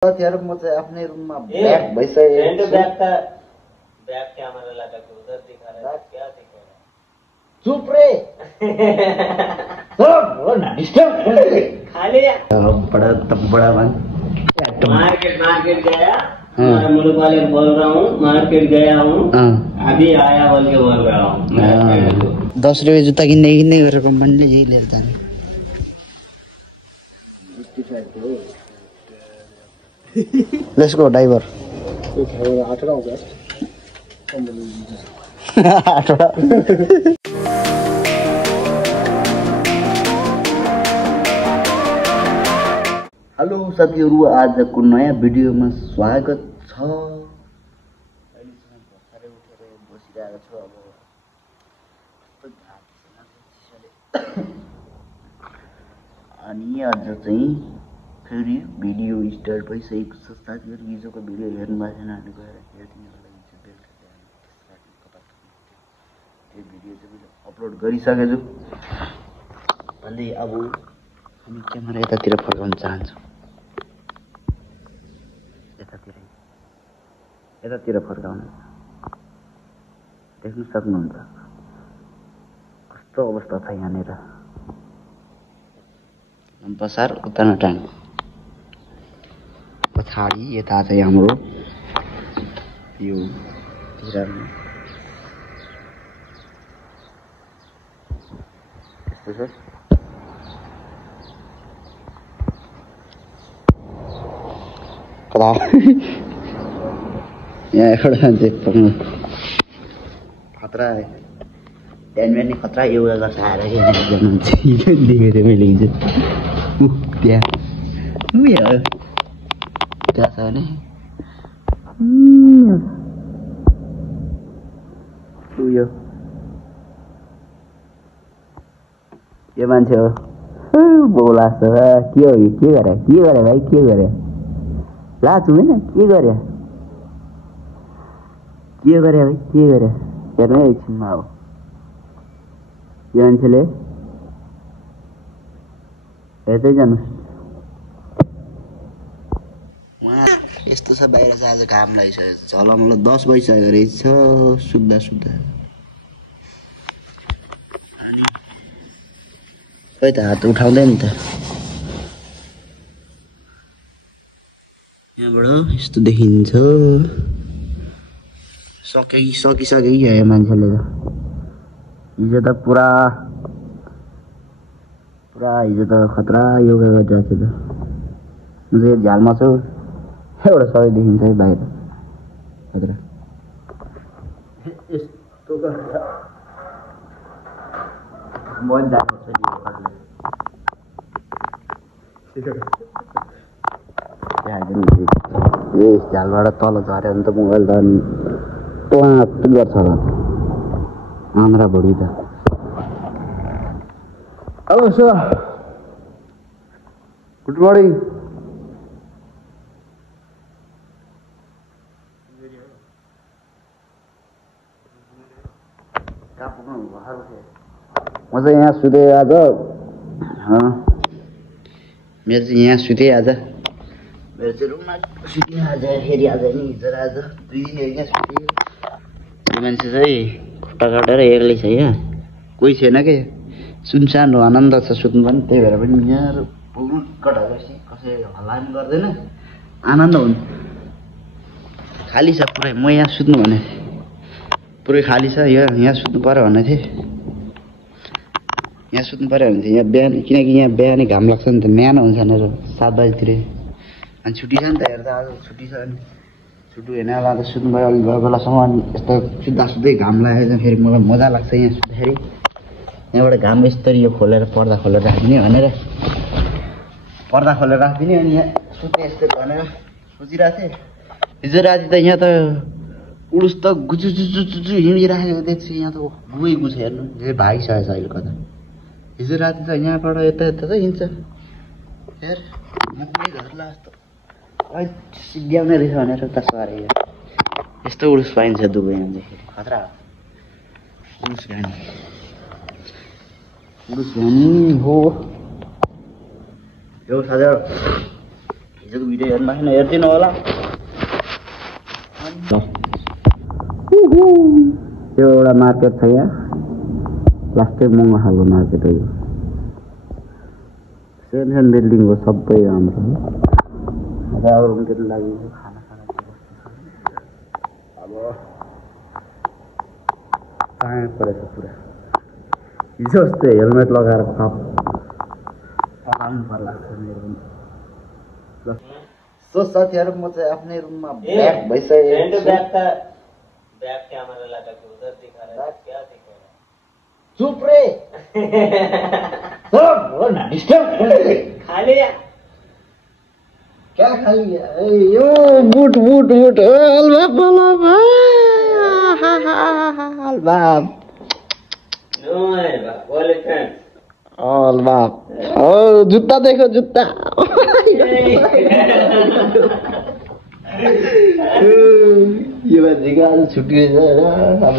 यार म चाहिँ आफ्नै रुममा ब्याक भइसकेको छु। बैक कैमरा लगा के उधर दिखा रहा है, क्या दिख रहा है? चुप रे। सब डिस्टर्ब खाली बड़ा बन मार्केट गया। मैं मुल्क वाले बोल रहा हूँ, मार्केट गया हूँ, अभी आया बोल के बोल रहा हूँ। 10 रुपये जुत्ता किन्ने गरेको मनले यही लिएर जाने। Let's go driver. हेलो साथीहरु, आजको नयाँ भिडियोमा स्वागत छ। अहिलेसम्म भर्खरै उठेर बसिरहेको छु। अब अनि आज चाहिँ फेरि भिडियो स्टार्ट भइसकेको छ। साथीहरु, हिजोको भिडियो हेर्नु भएको छैन भने गएर हेरिदिनुको लागि चाहिँ बेलुका त्यो भिडियो चाहिँ मैले अपलोड गरिसकेको छु। अनि अब हामी क्यामेरा यतातिर फर्काउन चाहन्छौँ। यतातिर फर्काउनु देख्न सक्नुहुन्छ कस्तो अवस्था छ यहाँनिर। बसार उता नटाङ पछाडि यता चाहिँ हाम्रो यो हिरामा यस्तो छ। कता यहाँ एउटा मान्छे खतरा टेनमेन नि खतरा योगा गर्छ आएर देखेको थिएँ मैले हिजो। त्यहाँ छ भने उयो यो मान्छे हो बोला जस्तो के हो यो, के गरे भाइ, के गरे लाजु होइन, के गरे भाइ, के गरे हेर्नु एकछिनमा। अब यो मान्छेले हेर्दै जानुहोस्। यस्तो छ बाहिर चाहिँ आज घाम लागिसकेको छ। झलमल 10 बजिसकेको रहेछ सुत्दा अनि खोइ त हात उठाउँदैन त। यहाँबाट यस्तो देखिन्छ। सकिसक्यो यो मान्छेले त। हिजो त पुरा हिजो त खतरा योगा गरिरहेको थियो त। म चाहिँ झ्यालमा छु, एउटा सबै देखिन्छ है बाहिर खतरा। यस्तो गर्छ म जानुपर्छ नि। झ्यालबाट तल झऱ्यो भने त मोबाइल त प्लाट गर्छ होला आन्द्रा भुँडी त। Hello sir, good morning. म चाहिँ यहाँ सुतेँ आज। मेरो चाहिँ यहाँ सुतेँ आज। मेरो चाहिँ रुममा सुतेँ आज। फेरि आज नि हिजो आज 2 दिन यहाँ सुतेँ। यो मान्छे चाहिँ खुट्टा काटेर एक्लै छ यहाँ, कोही छैन के। सुनसान हो, आनन्द छ सुत्नु पनि। त्यही भएर पनि यहाँ कटाएपछि कसै हल्ला पनि गर्दैन, आनन्द हुन्छ। खाली छ पुरै। म यहाँ सुत्नु भने पुरै खाली छ। यहाँ सुत्नु पर्यो भने थिएँ, यहाँ सुत्नु पर्यो भने चाहिँ यहाँ बिहान, किनकि यहाँ बिहानै घाम लाग्छ नि त। बिहान हुन्छ भनेर 7 बजीतिर अनि छुट्टी छ नि त। हेर्दा आज छुट्टी छ अनि छुट्टी हेर्न लाँदा सुत्नु भयो अलिक बेलासम्म। अनि यस्तो सुत्दै घाम लागेको फेरि मलाई मजा लाग्छ यहाँ सुत्दाखेरि। यहाँबाट घाम यस्तरी यो खोलेर पर्दा खोलेर राखिदिने भनेर अनि यहाँ सुत्ने यस्तो भनेर सोचिरहेको थिएँ। हिजो राति त यहाँ त उडुस त गुचुचुचुचु हिँडिरहेको देख्छु। यहाँ त गुइ गुछ हेर्नु भागिसकेको छ अहिले कता। हिजो राति त यहाँबाट यता त हिँड्छ हेर। म कुनै घरला जस्तो सिद्ध्याउने रहेछ भनेर त सरे। यस्तो उडुस पाइन्छ दुबई जाँदाखेरि खतरा उडुस घानी हो। यो साझा हिजोको भिडियो हेर्नु भएन हेरिदिनु होला। त्यो एउटा मार्केट छ यहाँ प्लास्टिक महँगो खालको मार्केट हो यो। सानो बिल्डिङ हो सबै राम्रो अब रुमतिर लागि खाना अब कहाँ परेछ पुरा। हिजो अस्ति हेलमेट लगाएर पकाउनु पर्ला मेरो। सो साथीहरू म चाहिँ आफ्नै रुममा ब्याक भइसकेको छु। बैक कैमरा लगा के उधर दिखा रहा है, क्या दिखा रहा है? चुप रे सब डिस्टर्ब खा लिया क्या खा लिया? यो बूट बूट बूट अलबाप अलबाप नो है बोले फ्रेंड अलबाप ओ जूता देखो जूता यो मान्छेको आज छुट्टी रहेछ अब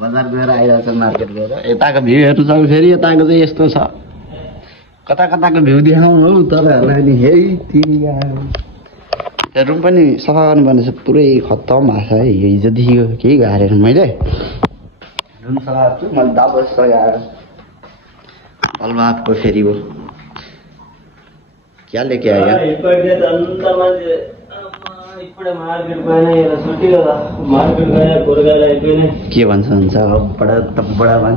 बजार गएर आइरहेको छ मार्केट गएर। यताको भ्यू हेर्नु सक्यो फेरि यताको चाहिँ यस्तो छ। कता कताको भ्यू देखाउनु हौ तपाईँहरूलाई नि है त्यो रुम पनि सफा गर्नुपर्ने छ। पुरै खत्तम भएको छ है हिजोदेखिको केही गाह्रो मैले रुम सफा गर्छु मैले दाबो सघाएर अलबापको फेरि हो क्या लेके आयो इपड़े मार्केट गए छुट्टी होला मार्केट गए కూరగాయలు అయిపోయినాయి के भन्छ बड़ा बड़ा भन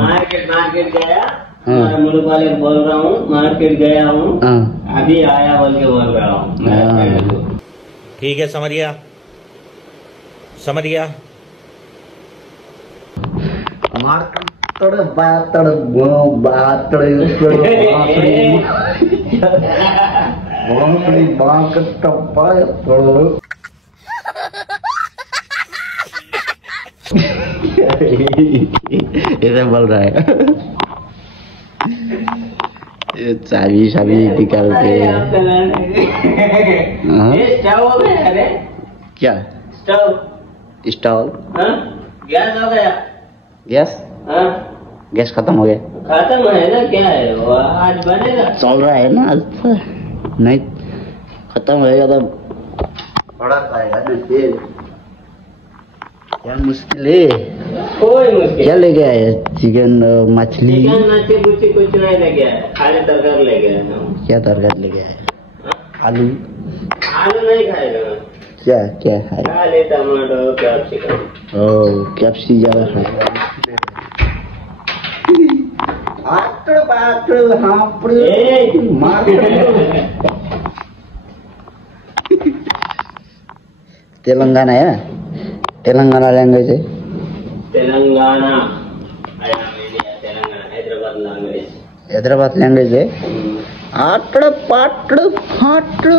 मार्केट मार्केट गया मैं मुलुपाले बोल रहा हूँ मार्केट गया हूँ अभी आया बोल के बोल रहा हूँ। ठीक है समझ गया मार्केट तोड़ बातड़ बातड़ बांकड़ी बांकट पाए तोड़ ऐसे बोल रहा है ये चाबी चाबी निकाल के स्टोव में है क्या स्टोव स्टोव गैस हो गया गैस गैस खत्म हो गया खत्म है ना क्या है वो आज बनेगा चल रहा है ना आज तो नहीं खत्म होएगा तो बड़ा पाएगा ना फिर यार मुश्किल है कोई मुश्किल क्या लेके आए चिकन मछली चिकन मछली कुछ नहीं लेके आए खाली तरकारी लेके आए क्या तरकारी लेके आए आलू आलू नहीं खाएगा क्या क्या खाए खाली टमाटो कैप्सिकम ओ कैप्सी ज्यादा खाए आटड़ बाटड़ हापड़ मार तेलंगाना है ना तेलंगाना लैंग्वेज है तेलंगाना हैदराबाद लैंग्वेज है आटड़ पाटड़ फाटड़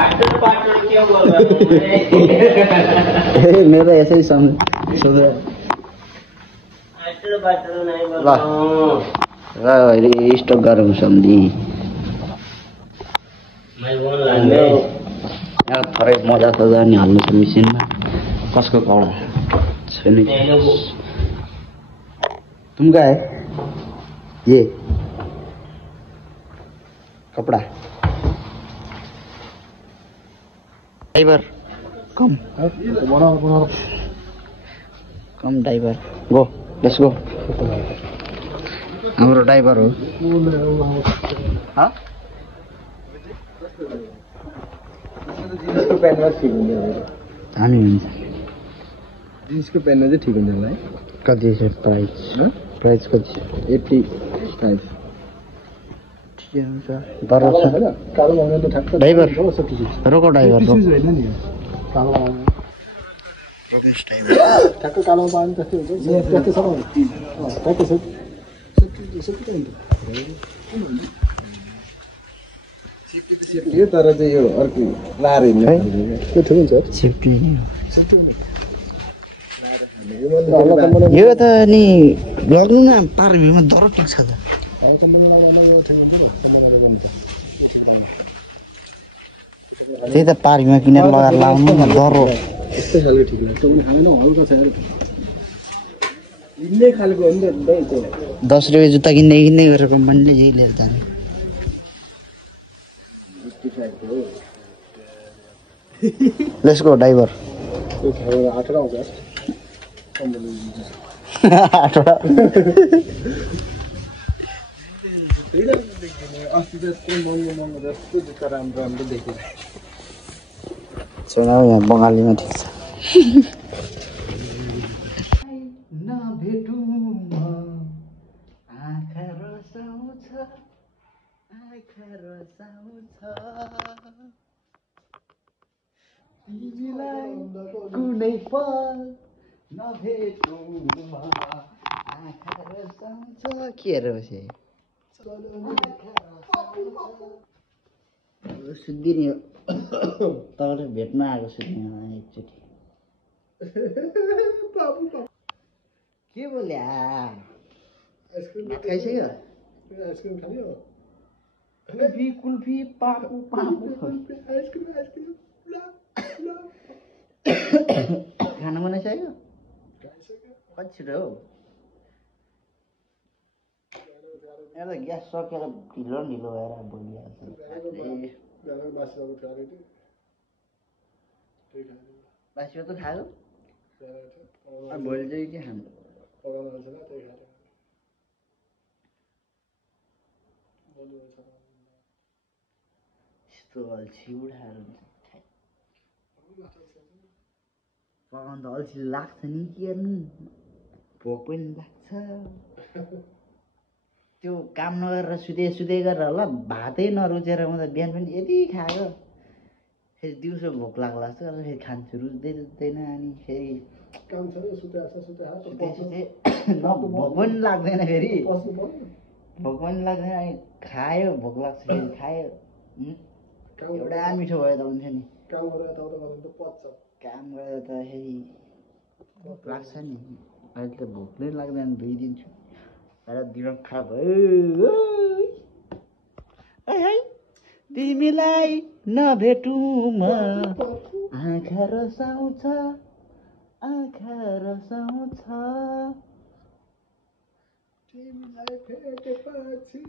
आटड़ पाटड़ क्यों बोल रहा हूँ मेरा ऐसे ही समझ आटड़ पाटड़ नहीं बोल रहा हूँ स्टक गरौँ सम्झी मैं बोल रहा हूँ यहाँ थोरै मजा त जाने हाल्नु छ मिसिनमा कसको कडा छैन तुम का है ये कपड़ा driver com com driver go let's go हाम्रो ड्राइभर हो हामी हुन्छ जिन्सको पेनमा चाहिँ ठिक हुन्छ होला है कति छ प्राइस प्राइस कति छ 85 ठिकै हुन्छ दरो छ कालो भन्दा त ठ्याक्क ड्राइभर रोको ड्राइभर सुज होइन नि कालो रोक्नुहोस् ड्राइभर ठ्याक्क कालो पानी जस्तै हुन्छ त्यस्तै छ ठ्याक्कै छ सेफ्टी तर चाहिँ यो अर्को लाएर हिँड्ने त्यो ठिक हुन्छ सेफ्टी सेफ्टी यो त नि लग्नु न पार भ्यूमा डर टेक्छ त त्यही त पार भ्यूमा किनेर लगाएर लाउनु न डर हो यस्तै खालको ठिक लाग्छ पनि खाएन हल्का छ यार हिँड्ने खालको हो नि त 10 रुपियाँ जुत्ता किन्ने गरेर कम्पनीले यही लिएर जाने लेट्स गो ड्राइभर त्यो खाएर 8 आउँछ अस्ति त यस्तो महँगो जस्तो जुत्ता राम्रो देखियो सुनाऊ यहाँ बङ्गालीमा ठिक छ तिमीलाई कुनै पल नभेटुमा आँखा रसाउँछ के हेरेर बसे सुत्दिने हो तपाईँलाई भेट्न आएको सुत्ने एकचोटि के बोल्या भात खाइसक्यो आइसक्रिम खायो कुल्फी पापु खाना बनाइसक्यो कति छिटो हो यहाँ त ग्यास सकेर ढिलो भएर भइहाल्छ बासी त खायो भोलि चाहिँ के खानु यस्तो अल्छी उठाएर पकाउनु त अल्छी लाग्छ नि के गर्नु भोक पनि लाग्छ त्यो काम नगरेर सुते गरेर होला भातै नरुचेर म त बिहान पनि यति खायो फेरि दिउँसो भोक लाग्ला जस्तो गरेर फेरि खान्छु रुच्दैन अनि फेरि भोक पनि लाग्दैन फेरि भोक पनि लाग्दैन अनि खायो भोक लाग्छ फेरि खायो एउटा मिठो भयो त हुन्छ नि काम गरेर त फेरि भोक लाग्छ नि अहिले त भोक नै लाग्दैन 2 दिन छु तर दिमाग खराब भयो है तिमीलाई नभेटुमा आँखा रसाउँछ तिमीलाई भेटेपछि